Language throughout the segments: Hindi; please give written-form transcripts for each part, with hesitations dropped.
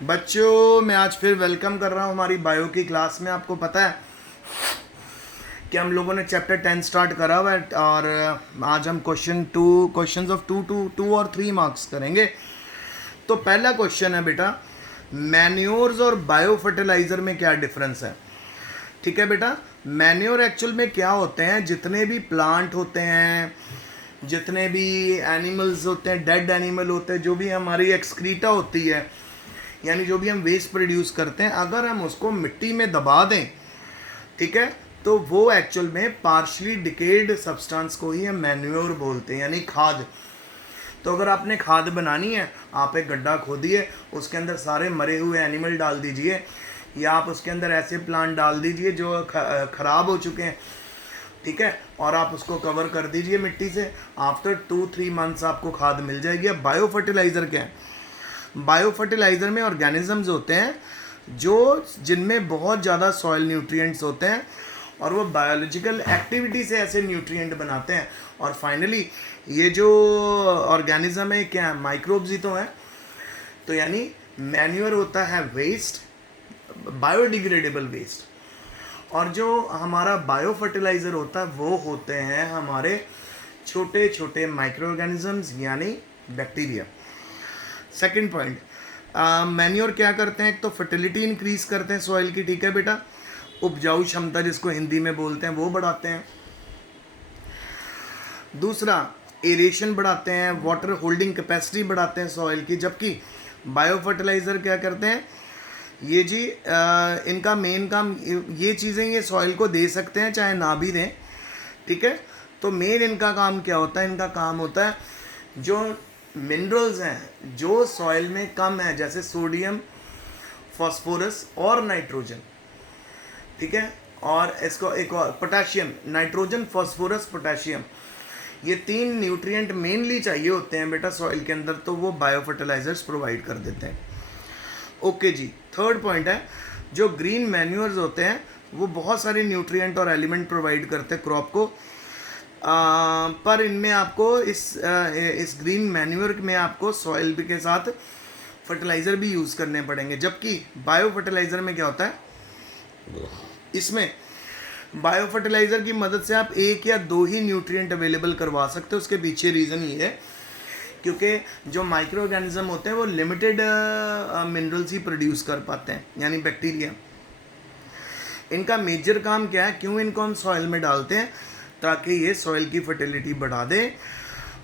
बच्चों मैं आज फिर वेलकम कर रहा हूँ हमारी बायो की क्लास में। आपको पता है कि हम लोगों ने चैप्टर 10 स्टार्ट करा हुआ है और आज हम क्वेश्चंस ऑफ टू और 3 मार्क्स करेंगे। तो पहला क्वेश्चन है बेटा, मैन्योर्स और बायो फर्टिलाइज़र में क्या डिफरेंस है। ठीक है बेटा, मैन्योर एक्चुअल में क्या होते हैं, जितने भी प्लांट होते हैं, जितने भी एनिमल्स होते हैं, डेड एनिमल होते हैं, जो भी हमारी एक्सक्रीटा होती है, यानी जो भी हम वेस्ट प्रोड्यूस करते हैं, अगर हम उसको मिट्टी में दबा दें, ठीक है, तो वो एक्चुअल में पार्शली डिकेड सब्सटेंस को ही हम मैन्योर बोलते हैं, यानी खाद। तो अगर आपने खाद बनानी है, आप एक गड्ढा खोदिए, उसके अंदर सारे मरे हुए एनिमल डाल दीजिए, या आप उसके अंदर ऐसे प्लांट डाल दीजिए जो ख़राब हो चुके हैं, ठीक है, और आप उसको कवर कर दीजिए मिट्टी से। आफ्टर 2-3 मंथ्स आपको खाद मिल जाएगी। अब बायो फर्टिलाइज़र क्या है? बायो फर्टिलाइज़र में ऑर्गेनिजम्स होते हैं जो जिनमें बहुत ज़्यादा सॉइल न्यूट्रिएंट्स होते हैं और वो बायोलॉजिकल एक्टिविटी से ऐसे न्यूट्रिएंट बनाते हैं। और फाइनली ये जो ऑर्गेनिज्म है क्या है? माइक्रोब्स ही तो हैं। तो यानी मैन्योर होता है वेस्ट, बायोडिग्रेडेबल वेस्ट, और जो हमारा बायो फर्टिलाइज़र होता है वो होते हैं हमारे छोटे छोटे माइक्रो ऑर्गेनिजम्स यानी बैक्टीरिया। सेकंड पॉइंट, मैन्योर क्या करते हैं? एक तो फर्टिलिटी इंक्रीज करते हैं सॉइल की, ठीक है बेटा, उपजाऊ क्षमता जिसको हिंदी में बोलते हैं वो बढ़ाते हैं। दूसरा, एरेशन बढ़ाते हैं, वाटर होल्डिंग कैपेसिटी बढ़ाते हैं सॉइल की। जबकि बायो फर्टिलाइज़र क्या करते हैं? ये जी इनका मेन काम, ये चीज़ें ये सॉइल को दे सकते हैं चाहे ना भी दें, ठीक है। तो मेन इनका काम क्या होता है? इनका काम होता है जो मिनरल्स हैं जो सॉइल में कम है, जैसे सोडियम, फास्फोरस और नाइट्रोजन, ठीक है, और इसको एक और पोटेशियम, नाइट्रोजन, फास्फोरस, पोटेशियम, ये 3 न्यूट्रिएंट मेनली चाहिए होते हैं बेटा सॉइल के अंदर, तो वो बायो फर्टिलाइजर्स प्रोवाइड कर देते हैं। ओके जी। थर्ड पॉइंट है, जो ग्रीन मैन्योर्स होते हैं वो बहुत सारे न्यूट्रिएंट और एलिमेंट प्रोवाइड करते हैं क्रॉप को, पर इनमें आपको इस ग्रीन मैन्योर में आपको सॉइल के साथ फर्टिलाइज़र भी यूज़ करने पड़ेंगे। जबकि बायो फर्टिलाइज़र में क्या होता है? इसमें बायो फर्टिलाइज़र की मदद से आप 1 या 2 ही न्यूट्रिएंट अवेलेबल करवा सकते हो। उसके पीछे रीज़न ये है क्योंकि जो माइक्रो ऑर्गेनिज्म होते हैं वो लिमिटेड मिनरल्स ही प्रोड्यूस कर पाते हैं, यानी बैक्टीरिया। इनका मेजर काम क्या है? क्यों इनको हम सॉइल में डालते हैं? ताकि ये सॉइल की फर्टिलिटी बढ़ा दें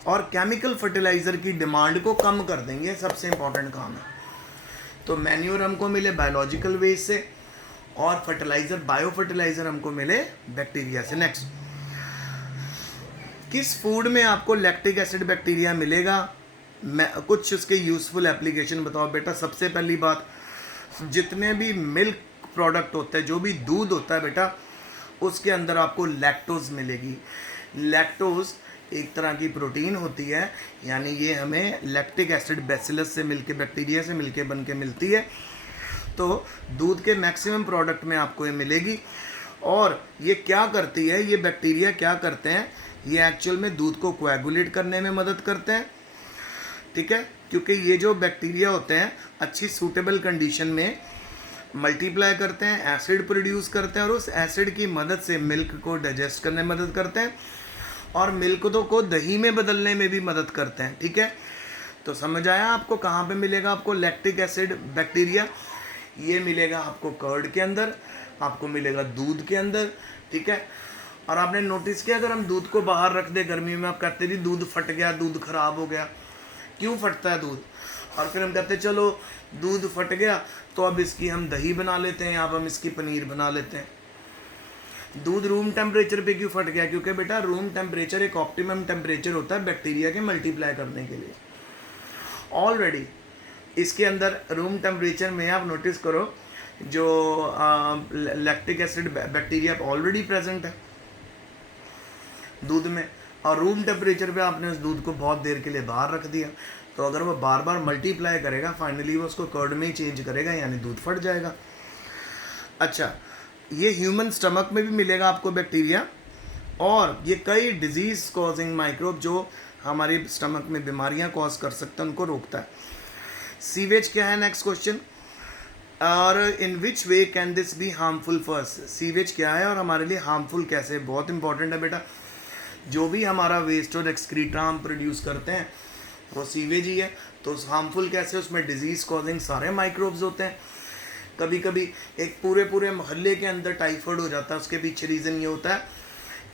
और केमिकल फर्टिलाइज़र की डिमांड को कम कर देंगे। सबसे इम्पॉर्टेंट काम है। तो मैन्योर हमको मिले बायोलॉजिकल वेस्ट से और फर्टिलाइज़र, बायो फर्टिलाइज़र हमको मिले बैक्टीरिया से। नेक्स्ट, किस फूड में आपको लैक्टिक एसिड बैक्टीरिया मिलेगा? मैं कुछ उसके यूज़फुल एप्लीकेशन बताओ बेटा। सबसे पहली बात, जितने भी मिल्क प्रोडक्ट होते हैं, जो भी दूध होता है बेटा, उसके अंदर आपको लैक्टोज मिलेगी। लैक्टोज एक तरह की प्रोटीन होती है, यानी ये हमें लैक्टिक एसिड बैसिलस से मिलके, बैक्टीरिया से मिलके बन के मिलती है। तो दूध के मैक्सिमम प्रोडक्ट में आपको ये मिलेगी। और ये क्या करती है, ये बैक्टीरिया क्या करते हैं? ये एक्चुअल में दूध को कोएगुलेट करने में मदद करते हैं, ठीक है, क्योंकि ये जो बैक्टीरिया होते हैं अच्छी सूटेबल कंडीशन में मल्टीप्लाई करते हैं, एसिड प्रोड्यूस करते हैं और उस एसिड की मदद से मिल्क को डाइजेस्ट करने में मदद करते हैं और मिल्क को दही में बदलने में भी मदद करते हैं, ठीक है। तो समझ आया आपको कहाँ पे मिलेगा आपको लैक्टिक एसिड बैक्टीरिया? ये मिलेगा आपको कर्ड के अंदर, आपको मिलेगा दूध के अंदर, ठीक है। और आपने नोटिस किया, अगर हम दूध को बाहर रख दे गर्मी में, आप कहते नहीं दूध फट गया, दूध ख़राब हो गया। क्यों फटता है दूध? और फिर हम कहते चलो दूध फट गया तो अब इसकी हम दही बना लेते हैं, अब हम इसकी पनीर बना लेते हैं। दूध रूम टेम्परेचर पे क्यों फट गया? क्योंकि बेटा रूम टेम्परेचर एक ऑप्टिमम टेम्परेचर होता है बैक्टीरिया के मल्टीप्लाई करने के लिए। ऑलरेडी इसके अंदर रूम टेम्परेचर में आप नोटिस करो जो lactic acid bacteria already present है दूध में, और रूम टेम्परेचर पे आपने उस दूध को बहुत देर के लिए बाहर रख दिया, तो अगर वो बार बार मल्टीप्लाई करेगा, फाइनली वो उसको कर्ड में ही चेंज करेगा, यानी दूध फट जाएगा। अच्छा, ये ह्यूमन स्टमक में भी मिलेगा आपको बैक्टीरिया, और ये कई डिजीज़ कॉजिंग माइक्रोब जो हमारी स्टमक में बीमारियां कॉज कर सकते हैं उनको रोकता है। सीवेज क्या है? नेक्स्ट क्वेश्चन, और in which way can this be harmful first, sewage क्या है और हमारे लिए हार्मफुल कैसे, बहुत इंपॉर्टेंट है बेटा। जो भी हमारा वेस्ट और एक्सक्रीटा हम प्रोड्यूस करते हैं वो सीवेज ही है। तो हार्मफुल कैसे, उसमें डिजीज़ कॉजिंग सारे माइक्रोब्स होते हैं। कभी कभी एक पूरे पूरे मोहल्ले के अंदर टाइफाइड हो जाता है, उसके पीछे रीज़न ये होता है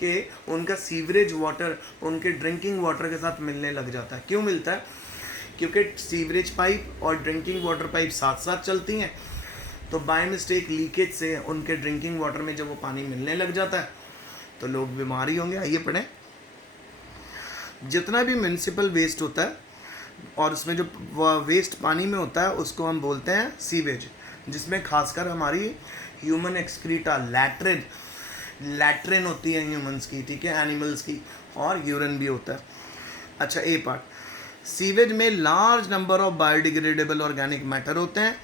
कि उनका सीवरेज वाटर उनके ड्रिंकिंग वाटर के साथ मिलने लग जाता है। क्यों मिलता है? क्योंकि सीवरेज पाइप और ड्रिंकिंग वाटर पाइप साथ साथ चलती हैं, तो बाय मिस्टेक लीकेज से उनके ड्रिंकिंग वाटर में जब वो पानी मिलने लग जाता है तो लोग बीमार ही होंगे। आइए पढ़ें। जितना भी म्यूनिसिपल वेस्ट होता है और उसमें जो वेस्ट पानी में होता है उसको हम बोलते हैं सीवेज, जिसमें खासकर हमारी ह्यूमन एक्सक्रीटा लैट्रिन होती है ह्यूमंस की, ठीक है, एनिमल्स की, और यूरिन भी होता है। अच्छा, ए पार्ट, सीवेज में large number of biodegradable organic matter होते हैं,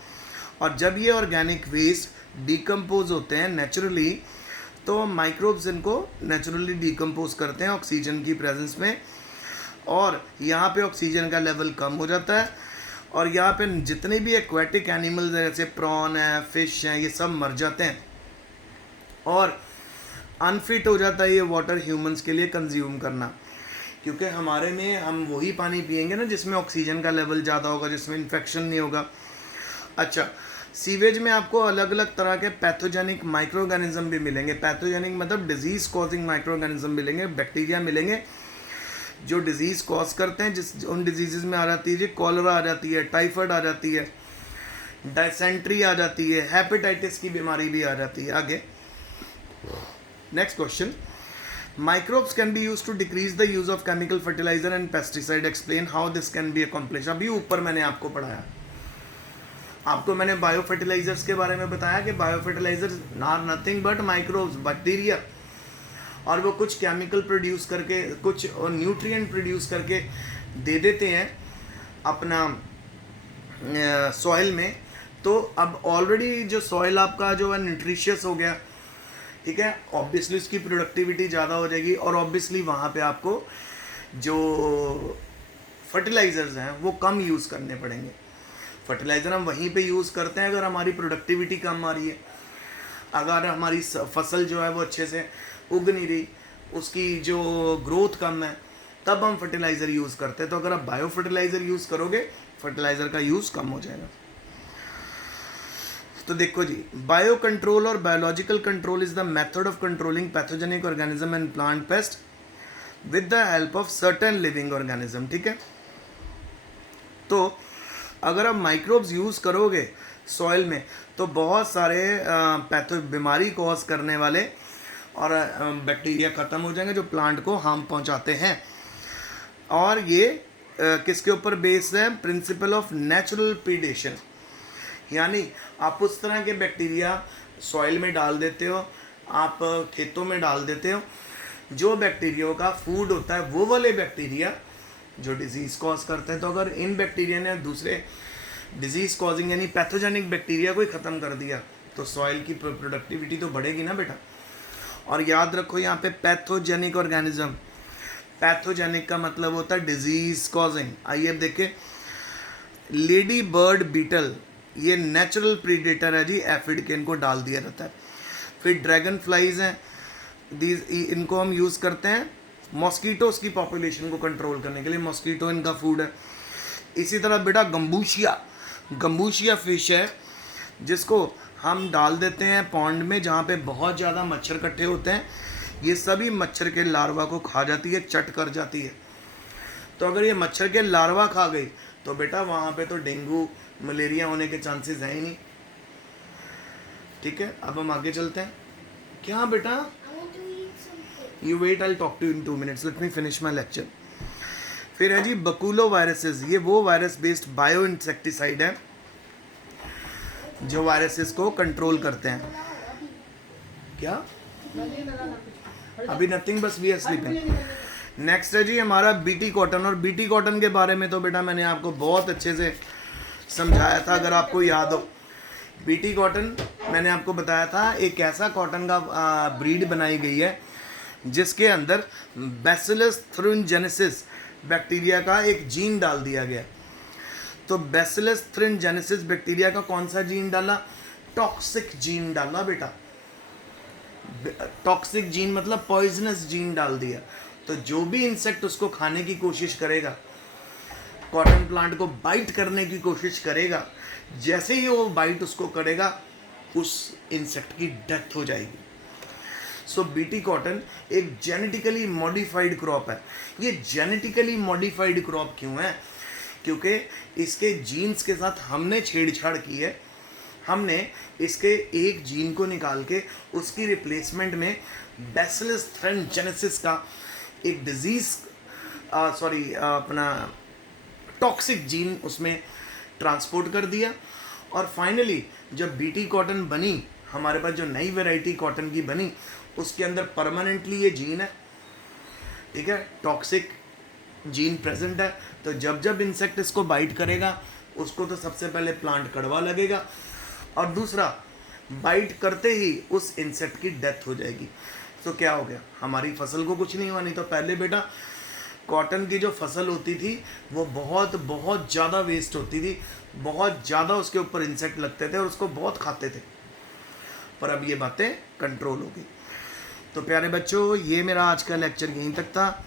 और जब ये ऑर्गेनिक वेस्ट डिकम्पोज होते हैं नेचुरली, तो माइक्रोब्स इनको नेचुरली डिकम्पोज करते हैं ऑक्सीजन की प्रेजेंस में, और यहाँ पे ऑक्सीजन का लेवल कम हो जाता है, और यहाँ पे जितने भी एक्वेटिक एनिमल्स हैं जैसे प्रॉन है, फिश हैं, ये सब मर जाते हैं, और अनफिट हो जाता है ये वाटर ह्यूमंस के लिए कंज्यूम करना, क्योंकि हमारे में हम वही पानी पिएंगे ना जिसमें ऑक्सीजन का लेवल ज़्यादा होगा, जिसमें इन्फेक्शन नहीं होगा। अच्छा, सीवेज में आपको अलग अलग तरह के पैथोजेनिक माइक्रो ऑर्गेनिज्म भी मिलेंगे। पैथोजेनिक मतलब डिजीज़ कॉजिंग माइक्रो ऑर्गेनिज्म मिलेंगे, बैक्टीरिया मिलेंगे जो डिजीज़ कॉज करते हैं, जिस उन डिजीज़ में आ जाती है जी कॉलरा आ जाती है, टाइफाइड आ जाती है, डायसेंट्री आ जाती है, हेपेटाइटिस की बीमारी भी आ जाती है। आगे next question, microbes can be use to decrease the use of chemical fertiliser and pesticide, explain how this can be accomplish. अभी ऊपर मैंने आपको पढ़ाया, आपको मैंने बायो फर्टिलाइजर्स के बारे में बताया कि biofertilisers are nothing but microbes, bacteria, और वो कुछ केमिकल प्रोड्यूस करके, कुछ न्यूट्रिएंट प्रोड्यूस करके दे देते हैं अपना सॉइल में। तो अब ऑलरेडी जो सॉइल आपका जो है न्यूट्रिशियस हो गया, ठीक है, ऑब्वियसली उसकी प्रोडक्टिविटी ज़्यादा हो जाएगी, और ऑब्वियसली वहाँ पे आपको जो फर्टिलाइज़र्स हैं वो कम यूज़ करने पड़ेंगे। फर्टिलाइज़र हम वहीं पे यूज़ करते हैं अगर हमारी प्रोडक्टिविटी कम आ रही है, अगर हमारी फसल जो है वो अच्छे से उग नहीं रही, उसकी जो ग्रोथ कम है, तब हम फर्टिलाइज़र यूज़ करते हैं। तो अगर आप बायो फर्टिलाइज़र यूज़ करोगे, फर्टिलाइज़र का यूज़ कम हो जाएगा। तो देखो जी, बायो कंट्रोल और biological control is the method of controlling pathogenic organism and plant paste with the help of certain living organism, ठीक है। तो अगर आप माइक्रोब्स यूज़ करोगे सॉइल में तो बहुत सारे पैथो बीमारी कॉज करने वाले और बैक्टीरिया ख़त्म हो जाएंगे जो प्लांट को हार्म पहुंचाते हैं। और ये किसके ऊपर बेस्ड है? प्रिंसिपल ऑफ नेचुरल प्रीडेशन, यानी आप उस तरह के बैक्टीरिया सॉइल में डाल देते हो, आप खेतों में डाल देते हो, जो बैक्टीरिया का फूड होता है वो वाले बैक्टीरिया जो डिजीज़ कॉज करते हैं। तो अगर इन बैक्टीरिया ने दूसरे डिजीज़ कॉजिंग यानी पैथोजेनिक बैक्टीरिया को ही ख़त्म कर दिया तो सॉइल की प्रोडक्टिविटी तो बढ़ेगी ना बेटा। और याद रखो यहाँ पे पैथोजेनिक ऑर्गेनिज्म, पैथोजेनिक का मतलब होता है डिजीज़ कॉजिंग। आइए अब देखें, लेडी बर्ड बीटल ये नेचुरल प्रीडेटर है जी, एफिड के, इनको डाल दिया जाता है। फिर ड्रैगन फ्लाइज हैं, इनको हम यूज़ करते हैं मॉस्कीटोज़ की पॉपुलेशन को कंट्रोल करने के लिए, मॉस्कीटो इनका फूड है। इसी तरह बेटा गम्बूशिया फिश है जिसको हम डाल देते हैं पॉन्ड में जहाँ पे बहुत ज़्यादा मच्छर इकट्ठे होते हैं, ये सभी मच्छर के लार्वा को खा जाती है, चट कर जाती है। तो अगर ये मच्छर के लार्वा खा गई तो बेटा वहाँ पे तो डेंगू मलेरिया होने के चांसेस हैं ही नहीं, ठीक है। अब हम आगे चलते हैं। क्या बेटा? You wait, I talk to you in 2 minutes, let me finish my lecture. फिर है जी बकुलो वायरसेस, ये वो वायरस बेस्ड बायो इंसेक्टिसाइड है जो वायरसेस को कंट्रोल करते हैं। क्या? अभी नथिंग, बस वी आर स्लीपिंग। नेक्स्ट है जी हमारा बीटी कॉटन, और बीटी कॉटन के बारे में तो बेटा मैंने आपको बहुत अच्छे से समझाया था, अगर आपको याद हो। बीटी कॉटन मैंने आपको बताया था एक ऐसा कॉटन का ब्रीड बनाई गई है जिसके अंदर बैसिलस थ्रुनजेनेसिस बैक्टीरिया का एक जीन डाल दिया गया। तो बैसिलस थ्रिनजेनेसिस बैक्टीरिया का कौन सा जीन डाला? टॉक्सिक जीन डाला बेटा। टॉक्सिक जीन मतलब पॉइजनस जीन डाल दिया। तो जो भी इंसेक्ट उसको खाने की कोशिश करेगा, कॉटन प्लांट को बाइट करने की कोशिश करेगा, जैसे ही वो बाइट उसको करेगा उस इंसेक्ट की डेथ हो जाएगी। सो बीटी कॉटन एक जेनेटिकली मॉडिफाइड क्रॉप है। ये जेनेटिकली मॉडिफाइड क्रॉप क्यों है? क्योंकि इसके जीन्स के साथ हमने छेड़छाड़ की है। हमने इसके एक जीन को निकाल के उसकी रिप्लेसमेंट में बैसिलस थ्रिनजेनेसिस का एक डिजीज अपना टॉक्सिक जीन उसमें ट्रांसपोर्ट कर दिया। और फाइनली जब बीटी कॉटन बनी, हमारे पास जो नई वैरायटी कॉटन की बनी, उसके अंदर परमानेंटली ये जीन है, ठीक है, टॉक्सिक जीन प्रेजेंट है। तो जब जब इंसेक्ट इसको बाइट करेगा उसको तो सबसे पहले प्लांट कड़वा लगेगा, और दूसरा बाइट करते ही उस इंसेक्ट की डेथ हो जाएगी। तो क्या हो गया? हमारी फसल को कुछ नहीं हुआ। नहीं तो पहले बेटा कॉटन की जो फसल होती थी वो बहुत बहुत ज़्यादा वेस्ट होती थी, बहुत ज़्यादा उसके ऊपर इंसेक्ट लगते थे और उसको बहुत खाते थे। पर अब ये बातें कंट्रोल हो गई। तो प्यारे बच्चों, ये मेरा आज का लेक्चर यहीं तक था।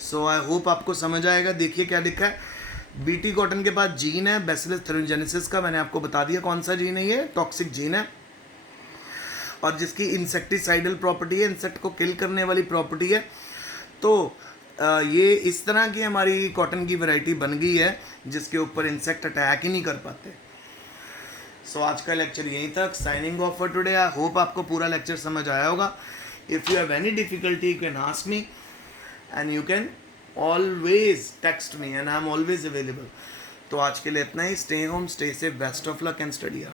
सो आई होप आपको समझ आएगा। देखिए क्या लिखा है, बीटी कॉटन के पास जीन है बैसिलस थ्रिनजेनेसिस का, मैंने आपको बता दिया कौन सा जीन है, ये टॉक्सिक जीन है, और जिसकी इंसेक्टिसाइडल प्रॉपर्टी है, इंसेक्ट को किल करने वाली प्रॉपर्टी है। तो ये इस तरह की हमारी कॉटन की वैरायटी बन गई है जिसके ऊपर इंसेक्ट अटैक ही नहीं कर पाते। सो आज का लेक्चर यहीं तक। Signing off for today. I hope आपको पूरा लेक्चर समझ आया होगा। If you have any difficulty you can ask me and you can always text me and I am always available. तो आज के लिए इतना ही। Stay home, stay safe, best of luck and study hard.